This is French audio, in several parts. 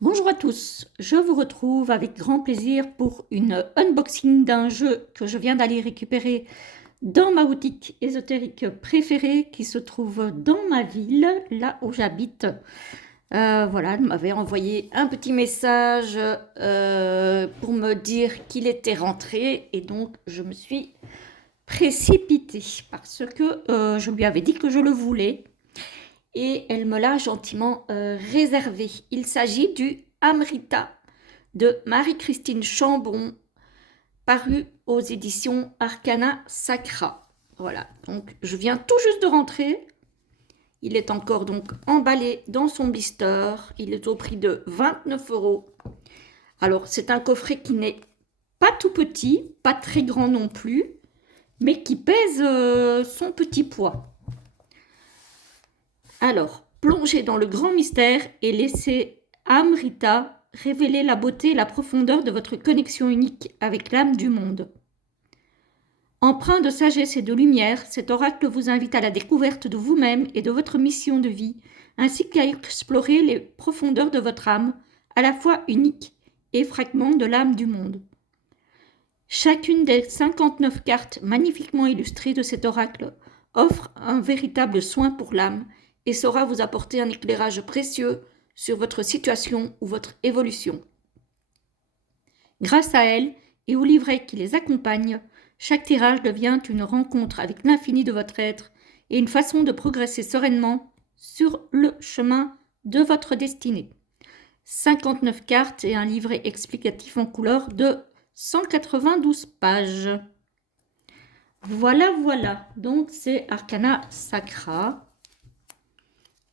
Bonjour à tous, je vous retrouve avec grand plaisir pour une unboxing d'un jeu que je viens d'aller récupérer dans ma boutique ésotérique préférée qui se trouve dans ma ville, là où j'habite. Voilà, elle m'avait envoyé un petit message pour me dire qu'il était rentré et donc je me suis précipitée parce que je lui avais dit que je le voulais et elle me l'a gentiment réservé. Il s'agit du Amrita de Marie-Christine Chambon, paru aux éditions Arcana Sacra. Voilà, donc je viens tout juste de rentrer. Il est encore donc emballé dans son blister. Il est au prix de 29 euros. Alors, c'est un coffret qui n'est pas tout petit, pas très grand non plus, mais qui pèse son petit poids. Alors, plongez dans le grand mystère et laissez Amrita révéler la beauté et la profondeur de votre connexion unique avec l'âme du monde. Empreint de sagesse et de lumière, cet oracle vous invite à la découverte de vous-même et de votre mission de vie, ainsi qu'à explorer les profondeurs de votre âme, à la fois unique et fragment de l'âme du monde. Chacune des 59 cartes magnifiquement illustrées de cet oracle offre un véritable soin pour l'âme et saura vous apporter un éclairage précieux sur votre situation ou votre évolution. Grâce à elle et au livret qui les accompagne, chaque tirage devient une rencontre avec l'infini de votre être et une façon de progresser sereinement sur le chemin de votre destinée. 59 cartes et un livret explicatif en couleur de 192 pages. Voilà, voilà. Donc, c'est Arcana Sacra.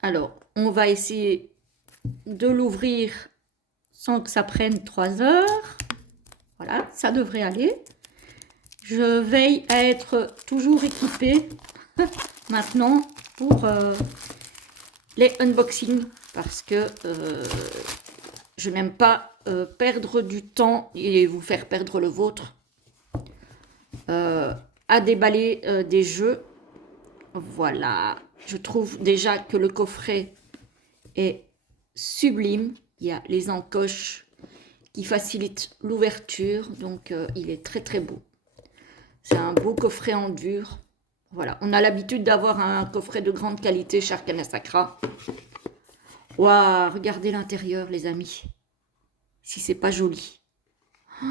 Alors, on va essayer de l'ouvrir sans que ça prenne 3 heures. Voilà, ça devrait aller. Je veille à être toujours équipée maintenant pour les unboxings parce que je n'aime pas perdre du temps et vous faire perdre le vôtre à déballer des jeux. Voilà, je trouve déjà que le coffret est sublime. Il y a les encoches qui facilitent l'ouverture, donc il est très très beau. C'est un beau coffret en dur. Voilà, on a l'habitude d'avoir un coffret de grande qualité chez Arcana Sacra. Waouh, regardez l'intérieur, les amis. Si c'est pas joli. Oh,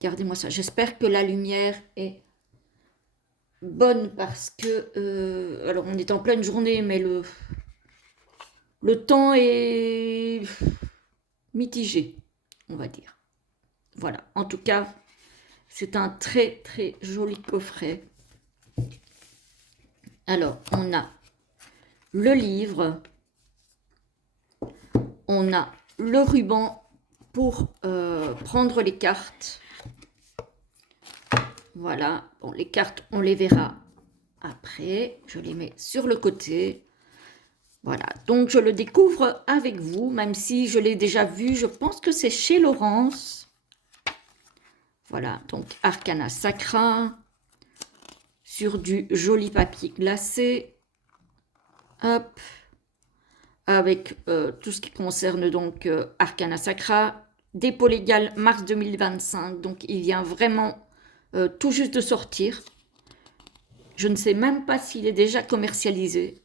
regardez-moi ça. J'espère que la lumière est bonne parce que... alors, on est en pleine journée, mais le temps est mitigé, on va dire. Voilà, en tout cas, c'est un très très joli coffret. Alors, on a le livre, on a le ruban pour prendre les cartes. Voilà, bon, les cartes, on les verra après. Je les mets sur le côté. Voilà, donc je le découvre avec vous, même si je l'ai déjà vu. Je pense que c'est chez Laurence. Voilà, donc Arcana Sacra, sur du joli papier glacé. Hop, avec tout ce qui concerne donc Arcana Sacra. Dépôt légal mars 2025, donc il vient vraiment tout juste de sortir. Je ne sais même pas s'il est déjà commercialisé.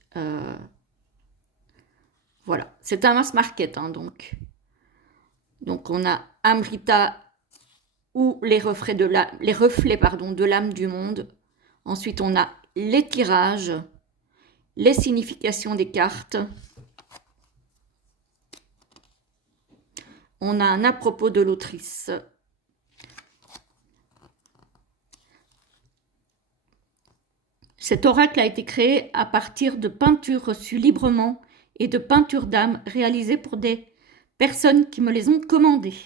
Voilà, c'est un mass market, hein, donc. Donc on a Amrita ou les reflets de l'âme du monde. Ensuite, on a les tirages, les significations des cartes. On a un à propos de l'autrice. Cet oracle a été créé à partir de peintures reçues librement et de peintures d'âme réalisées pour des personnes qui me les ont commandées.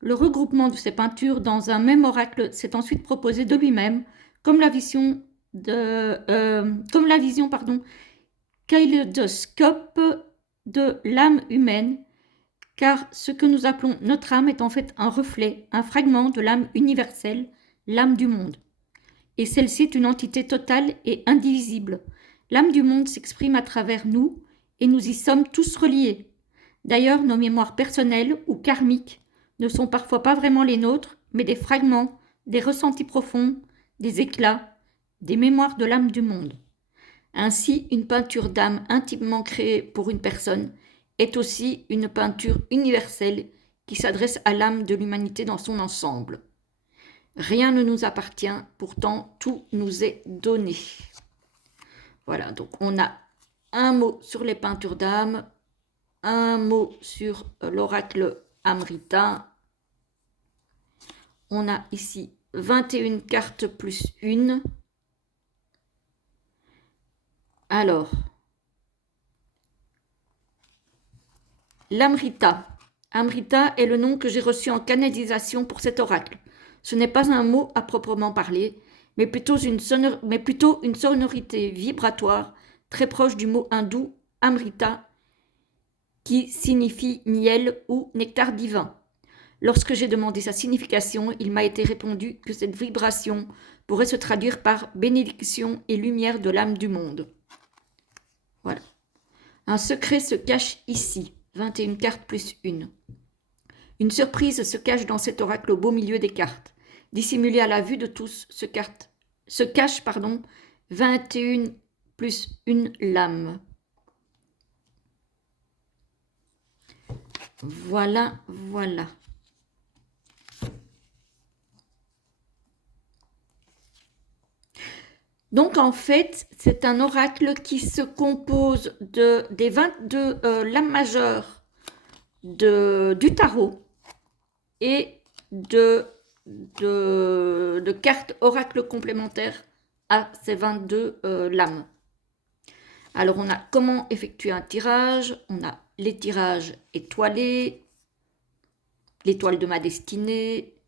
Le regroupement de ces peintures dans un même oracle s'est ensuite proposé de lui-même, comme la vision kaléidoscope de l'âme humaine, car ce que nous appelons notre âme est en fait un reflet, un fragment de l'âme universelle, l'âme du monde. Et celle-ci est une entité totale et indivisible. L'âme du monde s'exprime à travers nous, et nous y sommes tous reliés. D'ailleurs, nos mémoires personnelles ou karmiques ne sont parfois pas vraiment les nôtres, mais des fragments, des ressentis profonds, des éclats, des mémoires de l'âme du monde. Ainsi, une peinture d'âme intimement créée pour une personne est aussi une peinture universelle qui s'adresse à l'âme de l'humanité dans son ensemble. Rien ne nous appartient, pourtant tout nous est donné. Voilà, donc on a un mot sur les peintures d'âme, un mot sur l'oracle Amrita. On a ici 21 cartes plus une. Alors, l'Amrita. Amrita est le nom que j'ai reçu en canalisation pour cet oracle. Ce n'est pas un mot à proprement parler, mais plutôt une sonorité vibratoire très proche du mot hindou Amrita, qui signifie miel ou nectar divin. Lorsque j'ai demandé sa signification, il m'a été répondu que cette vibration pourrait se traduire par bénédiction et lumière de l'âme du monde. Voilà. Un secret se cache ici. 21 cartes plus une. Une surprise se cache dans cet oracle au beau milieu des cartes. Dissimulé à la vue de tous, se cache 21 plus une lame. Voilà, voilà. Donc en fait, c'est un oracle qui se compose des 22 lames majeures du tarot et de cartes oracles complémentaires à ces 22 lames. Alors on a comment effectuer un tirage, on a les tirages étoilés, l'étoile de ma destinée.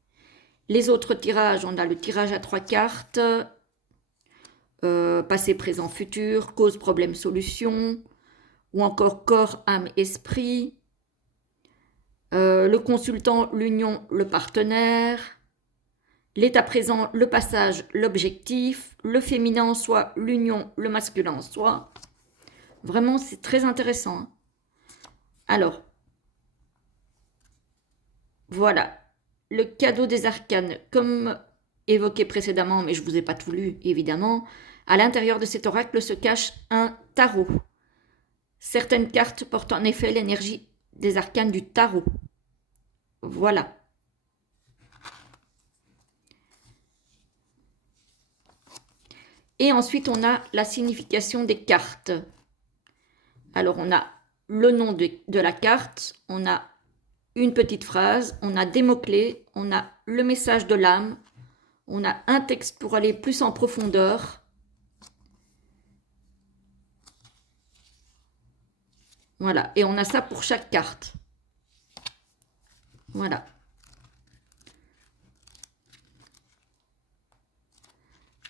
Les autres tirages, on a le tirage à 3 cartes, passé, présent, futur, cause, problème, solution, ou encore corps, âme, esprit. Le consultant, l'union, le partenaire. L'état présent, le passage, l'objectif. Le féminin en soi, l'union, le masculin en soi. Vraiment, c'est très intéressant. Hein. Alors, voilà. Le cadeau des arcanes, comme évoqué précédemment, mais je ne vous ai pas tout lu, évidemment. À l'intérieur de cet oracle se cache un tarot. Certaines cartes portent en effet l'énergie des arcanes du tarot. Voilà. Et ensuite, on a la signification des cartes. Alors, on a le nom de la carte, on a une petite phrase, on a des mots-clés, on a le message de l'âme, on a un texte pour aller plus en profondeur. Voilà, et on a ça pour chaque carte. Voilà.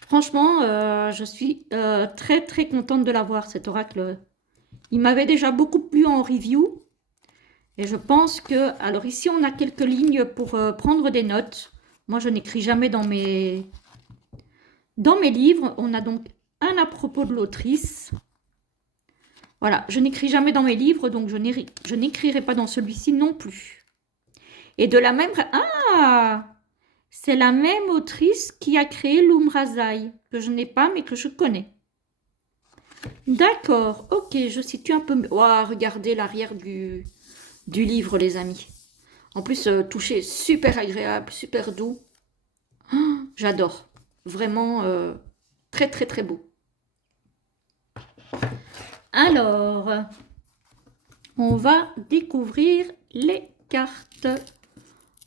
Franchement, je suis très très contente de l'avoir, cet oracle. Il m'avait déjà beaucoup plu en review. Et je pense que... Alors ici, on a quelques lignes pour prendre des notes. Moi, je n'écris jamais dans mes livres. On a donc un à propos de l'autrice. Voilà, je n'écris jamais dans mes livres, donc je n'écrirai pas dans celui-ci non plus. Et de la même... Ah! C'est la même autrice qui a créé l'Umrazai, que je n'ai pas, mais que je connais. D'accord, ok, je situe un peu... Oh, regardez l'arrière du livre, les amis. En plus, toucher super agréable, super doux. Oh, j'adore. Vraiment très, très, très beau. Alors, on va découvrir les cartes.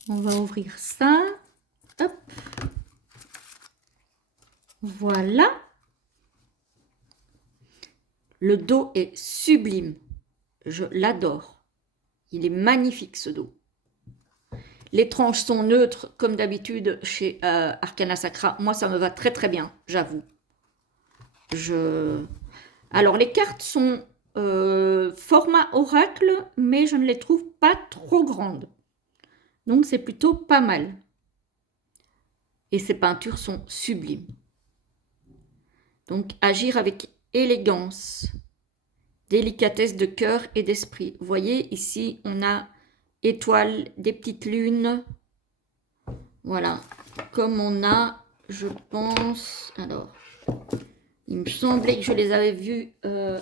On va ouvrir ça. Hop. Voilà. Le dos est sublime. Je l'adore. Il est magnifique, ce dos. Les tranches sont neutres, comme d'habitude chez Arcana Sacra. Moi, ça me va très très bien, j'avoue. Alors, les cartes sont format oracle, mais je ne les trouve pas trop grandes. Donc, c'est plutôt pas mal. Et ces peintures sont sublimes. Donc, agir avec élégance Délicatesse de cœur et d'esprit. Vous voyez, ici, on a étoiles, des petites lunes. Voilà. Comme on a, je pense... Alors, il me semblait que je les avais vues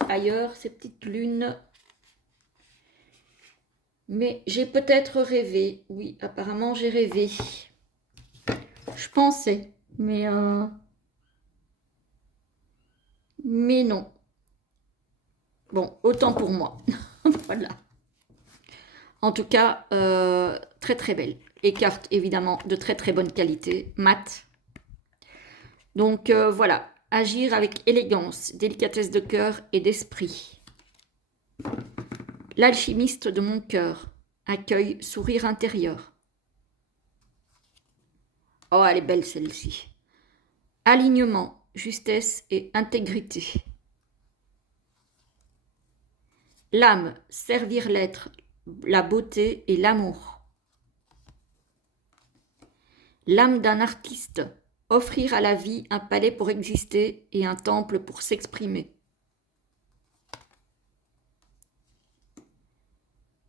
ailleurs, ces petites lunes. Mais j'ai peut-être rêvé. Oui, apparemment, j'ai rêvé. Je pensais, mais non. Bon, autant pour moi. Voilà. En tout cas, très très belle. Et cartes évidemment de très très bonne qualité, mat. Donc voilà, agir avec élégance, délicatesse de cœur et d'esprit. L'alchimiste de mon cœur, accueil, sourire intérieur. Oh, elle est belle celle-ci. Alignement, justesse et intégrité. L'âme, servir l'être, la beauté et l'amour. L'âme d'un artiste, offrir à la vie un palais pour exister et un temple pour s'exprimer.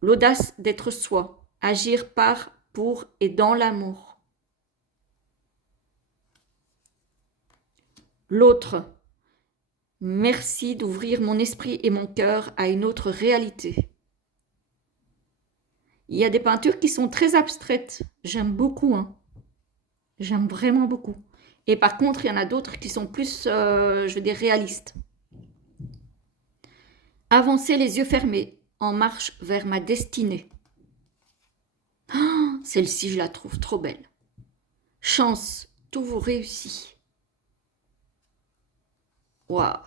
L'audace d'être soi, agir par, pour et dans l'amour. L'autre, merci d'ouvrir mon esprit et mon cœur à une autre réalité. Il y a des peintures qui sont très abstraites. J'aime beaucoup. Hein. J'aime vraiment beaucoup. Et par contre, il y en a d'autres qui sont plus, je veux dire, réalistes. Avancer les yeux fermés, en marche vers ma destinée. Oh, celle-ci, je la trouve trop belle. Chance, tout vous réussit. Waouh.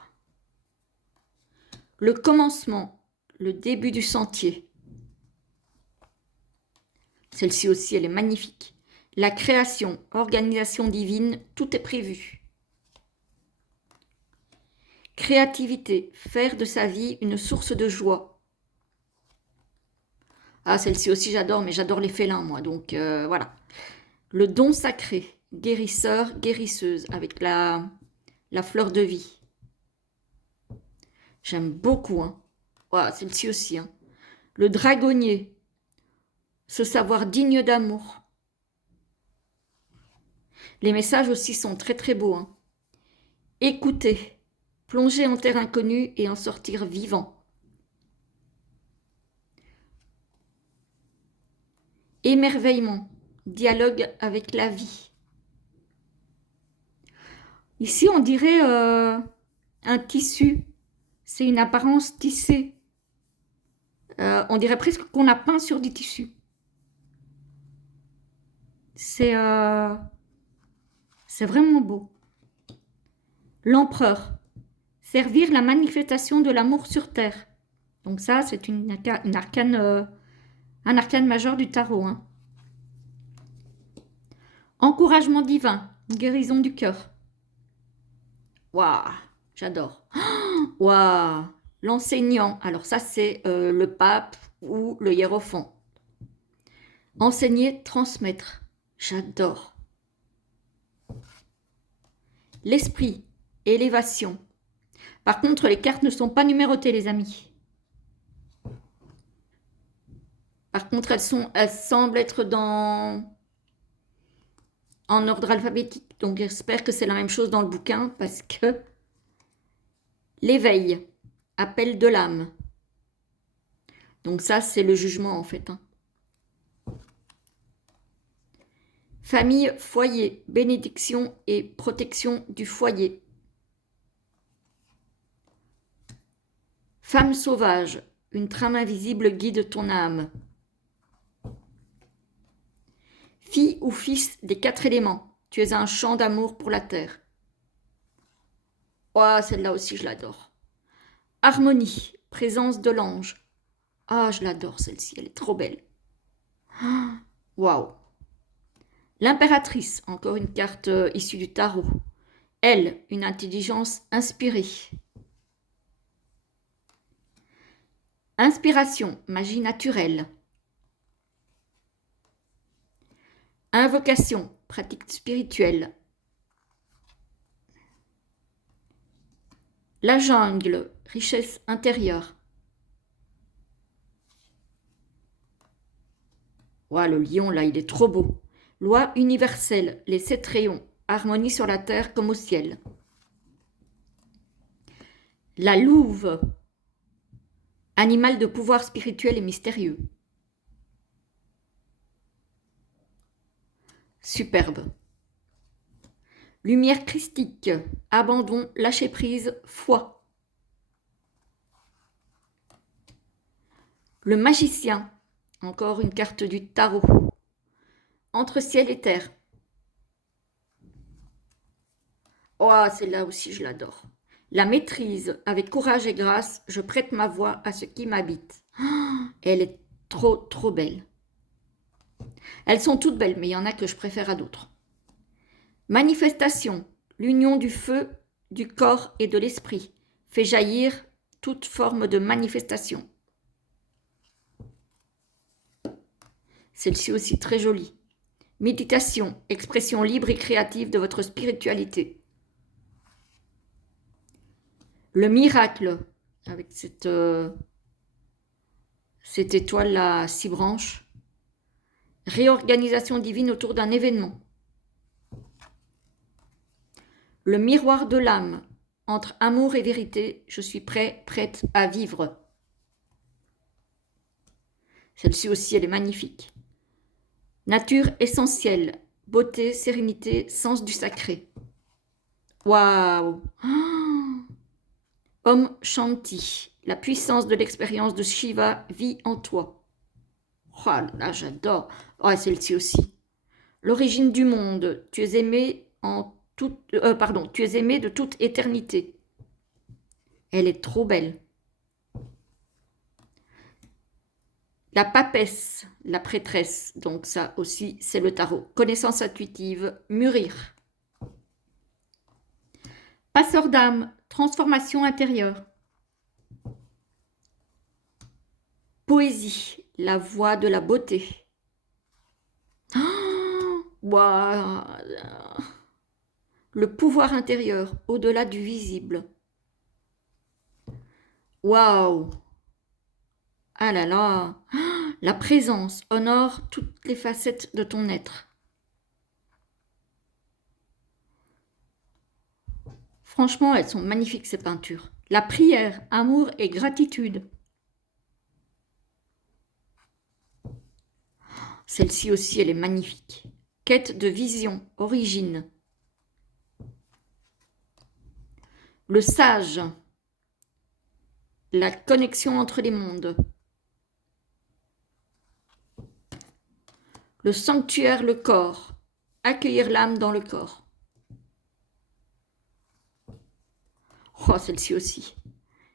Le commencement, le début du sentier. Celle-ci aussi, elle est magnifique. La création, organisation divine, tout est prévu. Créativité, faire de sa vie une source de joie. Ah, celle-ci aussi, j'adore, mais j'adore les félins, moi, donc voilà. Le don sacré, guérisseur, guérisseuse, avec la fleur de vie. J'aime beaucoup, hein. Wow, celle-ci aussi, hein. Le dragonnier, se savoir digne d'amour. Les messages aussi sont très très beaux, hein. Écouter, plonger en terre inconnue et en sortir vivant. Émerveillement, dialogue avec la vie. Ici, on dirait un tissu. C'est une apparence tissée. On dirait presque qu'on a peint sur du tissu. C'est vraiment beau. L'empereur. Servir la manifestation de l'amour sur terre. Donc ça, c'est un arcane majeur du tarot. Hein. Encouragement divin. Guérison du cœur. Waouh, j'adore. Waouh, l'enseignant. Alors ça, c'est le pape ou le hiérophant. Enseigner, transmettre. J'adore. L'esprit, élévation. Par contre, les cartes ne sont pas numérotées, les amis. Par contre, elles semblent être en ordre alphabétique. Donc, j'espère que c'est la même chose dans le bouquin parce que l'éveil, appel de l'âme. Donc ça, c'est le jugement en fait. Hein. Famille, foyer, bénédiction et protection du foyer. Femme sauvage, une trame invisible guide ton âme. Fille ou fils des 4 éléments, tu es un champ d'amour pour la terre. Oh, celle-là aussi, je l'adore. Harmonie, présence de l'ange. Ah, je l'adore celle-ci, elle est trop belle. Waouh. L'impératrice, encore une carte issue du tarot. Elle, une intelligence inspirée. Inspiration, magie naturelle. Invocation, pratique spirituelle. La jungle, richesse intérieure. Ouah, le lion, là, il est trop beau. Loi universelle, les 7 rayons, harmonie sur la terre comme au ciel. La louve, animal de pouvoir spirituel et mystérieux. Superbe. Lumière christique, abandon, lâcher prise, foi. Le magicien, encore une carte du tarot. Entre ciel et terre. Oh, celle-là aussi, je l'adore. La maîtrise, avec courage et grâce, je prête ma voix à ce qui m'habite. Elle est trop, trop belle. Elles sont toutes belles, mais il y en a que je préfère à d'autres. Manifestation, l'union du feu, du corps et de l'esprit, fait jaillir toute forme de manifestation. Celle-ci aussi très jolie. Méditation, expression libre et créative de votre spiritualité. Le miracle, avec cette étoile-là à 6 branches. Réorganisation divine autour d'un événement. Le miroir de l'âme, entre amour et vérité, je suis prêt, prête à vivre. Celle-ci aussi, elle est magnifique. Nature essentielle, beauté, sérénité, sens du sacré. Waouh! Om Shanti, la puissance de l'expérience de Shiva vit en toi. Oh là, j'adore. Oh, celle-ci aussi. L'origine du monde, tu es aimé tu es aimé de toute éternité. Elle est trop belle. La papesse, la prêtresse, donc ça aussi c'est le tarot. Connaissance intuitive, mûrir. Passeur d'âme, transformation intérieure. Poésie, la voix de la beauté. Oh, wow. Le pouvoir intérieur, au-delà du visible. Waouh! Ah là là! La présence honore toutes les facettes de ton être. Franchement, elles sont magnifiques ces peintures. La prière, amour et gratitude. Celle-ci aussi, elle est magnifique. Quête de vision, origine. Le sage, la connexion entre les mondes. Le sanctuaire, le corps, accueillir l'âme dans le corps. Oh, celle-ci aussi.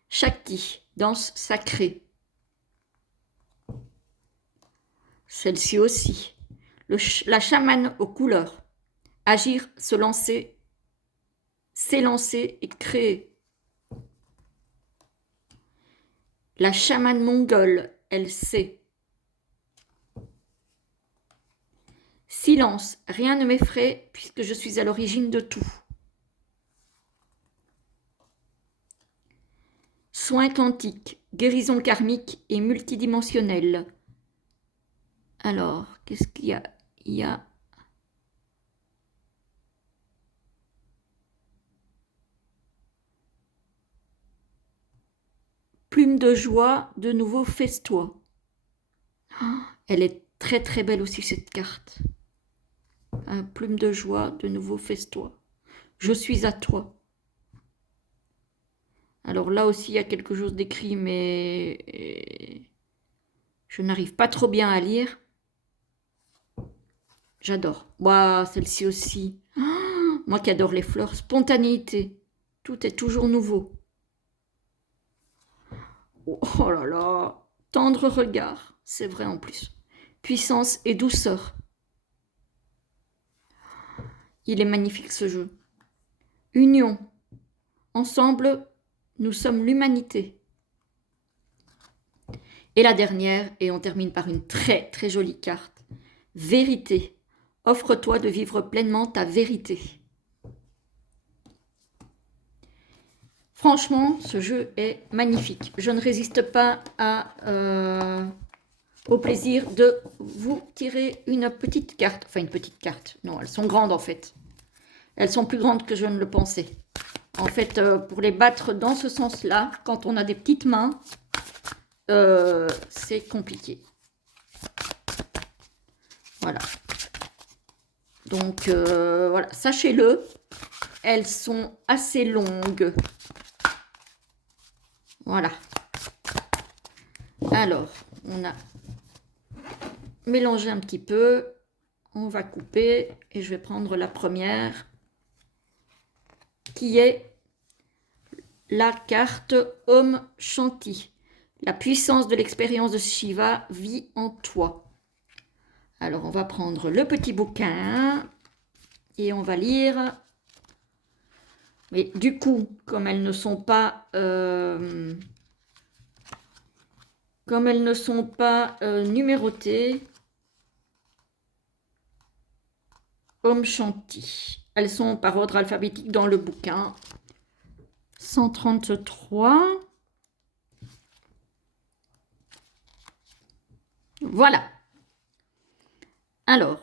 Shakti, danse sacrée. Celle-ci aussi. La chamane aux couleurs. Agir, se lancer, s'élancer et créer. La chamane mongole, elle sait. Silence, rien ne m'effraie puisque je suis à l'origine de tout. Soins quantiques, guérison karmique et multidimensionnelle. Alors, qu'est-ce qu'il y a? Il y a plume de joie, de nouveau fesse-toi. Oh, elle est très très belle aussi cette carte. Plume de joie, de nouveau fesse-toi. Je suis à toi. Alors là aussi, il y a quelque chose d'écrit, mais je n'arrive pas trop bien à lire. J'adore. Waouh, celle-ci aussi. Oh, moi qui adore les fleurs, spontanéité. Tout est toujours nouveau. Oh là là, tendre regard, c'est vrai en plus. Puissance et douceur. Il est magnifique ce jeu. Union. Ensemble, nous sommes l'humanité. Et la dernière, et on termine par une très très jolie carte. Vérité. Offre-toi de vivre pleinement ta vérité. Franchement, ce jeu est magnifique. Je ne résiste pas à au plaisir de vous tirer une petite carte. Enfin, une petite carte. Non, elles sont grandes en fait. Elles sont plus grandes que je ne le pensais. En fait, pour les battre dans ce sens-là, quand on a des petites mains, c'est compliqué. Voilà. Donc, voilà, sachez-le, elles sont assez longues. Voilà. Alors, on a mélangé un petit peu. On va couper et je vais prendre la première qui est la carte Om Shanti. La puissance de l'expérience de Shiva vit en toi. Alors, on va prendre le petit bouquin et on va lire. Mais du coup, comme elles ne sont pas, numérotées, Om Shanti. Elles sont par ordre alphabétique dans le bouquin. 133. Voilà. Alors,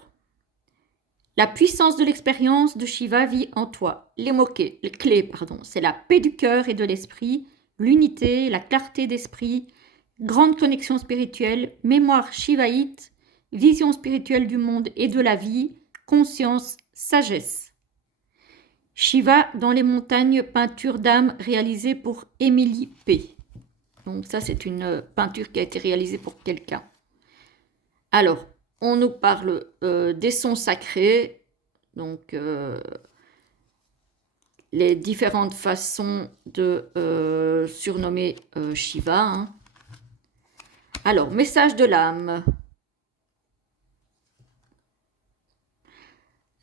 la puissance de l'expérience de Shiva vit en toi. Les mots-clés, c'est la paix du cœur et de l'esprit, l'unité, la clarté d'esprit, grande connexion spirituelle, mémoire shivaïte, vision spirituelle du monde et de la vie, conscience, sagesse. Shiva dans les montagnes, peinture d'âme réalisée pour Émilie P. Donc ça, c'est une peinture qui a été réalisée pour quelqu'un. Alors, on nous parle des sons sacrés, donc les différentes façons de surnommer Shiva. Hein. Alors, message de l'âme.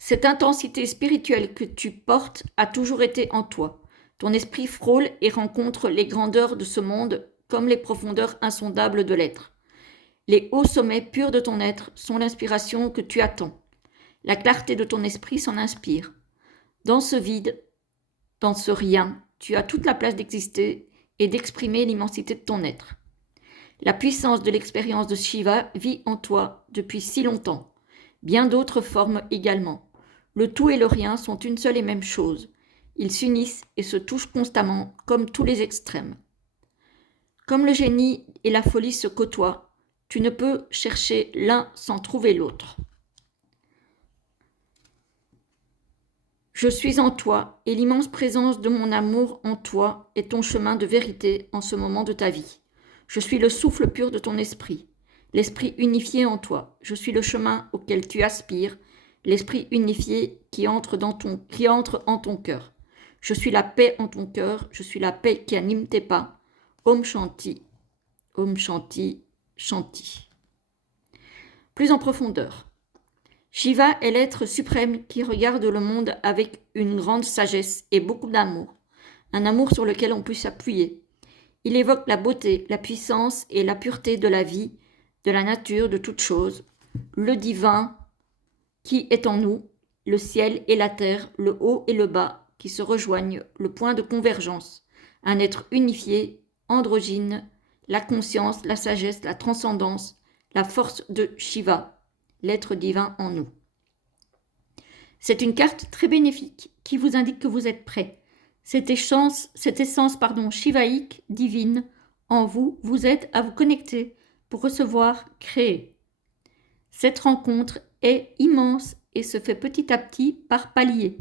Cette intensité spirituelle que tu portes a toujours été en toi. Ton esprit frôle et rencontre les grandeurs de ce monde comme les profondeurs insondables de l'être. Les hauts sommets purs de ton être sont l'inspiration que tu attends. La clarté de ton esprit s'en inspire. Dans ce vide, dans ce rien, tu as toute la place d'exister et d'exprimer l'immensité de ton être. La puissance de l'expérience de Shiva vit en toi depuis si longtemps. Bien d'autres formes également. Le tout et le rien sont une seule et même chose. Ils s'unissent et se touchent constamment comme tous les extrêmes. Comme le génie et la folie se côtoient, tu ne peux chercher l'un sans trouver l'autre. Je suis en toi et l'immense présence de mon amour en toi est ton chemin de vérité en ce moment de ta vie. Je suis le souffle pur de ton esprit, l'esprit unifié en toi. Je suis le chemin auquel tu aspires, l'esprit unifié qui entre en ton cœur. Je suis la paix en ton cœur, je suis la paix qui anime tes pas. Om Shanti, Om Shanti, Shanti. Plus en profondeur. Shiva est l'être suprême qui regarde le monde avec une grande sagesse et beaucoup d'amour, un amour sur lequel on peut s'appuyer. Il évoque la beauté, la puissance et la pureté de la vie, de la nature, de toute chose, le divin qui est en nous, le ciel et la terre, le haut et le bas qui se rejoignent, le point de convergence, un être unifié, androgyne, la conscience, la sagesse, la transcendance, la force de Shiva, l'être divin en nous. C'est une carte très bénéfique qui vous indique que vous êtes prêt. Cette essence shivaïque, divine, en vous, vous aide à vous connecter pour recevoir, créer. Cette rencontre est immense et se fait petit à petit par paliers.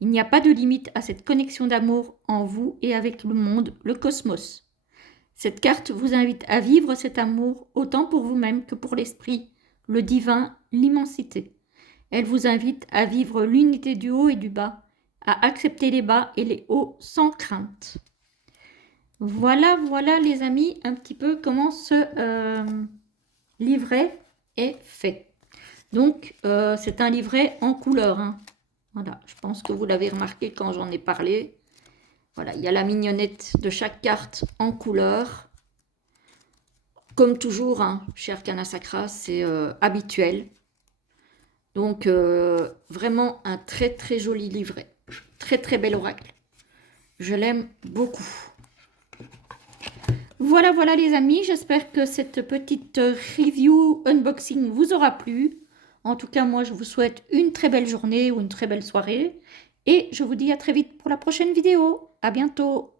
Il n'y a pas de limite à cette connexion d'amour en vous et avec le monde, le cosmos. Cette carte vous invite à vivre cet amour autant pour vous-même que pour l'esprit, le divin, l'immensité. Elle vous invite à vivre l'unité du haut et du bas, à accepter les bas et les hauts sans crainte. Voilà les amis, un petit peu comment ce livret est fait. Donc, c'est un livret en couleur. Hein. Voilà, je pense que vous l'avez remarqué quand j'en ai parlé. Voilà, il y a la mignonnette de chaque carte en couleur. Comme toujours, hein, chez Arcana Sacra, c'est habituel. Donc, vraiment un très très joli livret. Très très bel oracle. Je l'aime beaucoup. Voilà, voilà les amis, j'espère que cette petite review unboxing vous aura plu. En tout cas, moi, je vous souhaite une très belle journée ou une très belle soirée. Et je vous dis à très vite pour la prochaine vidéo. À bientôt.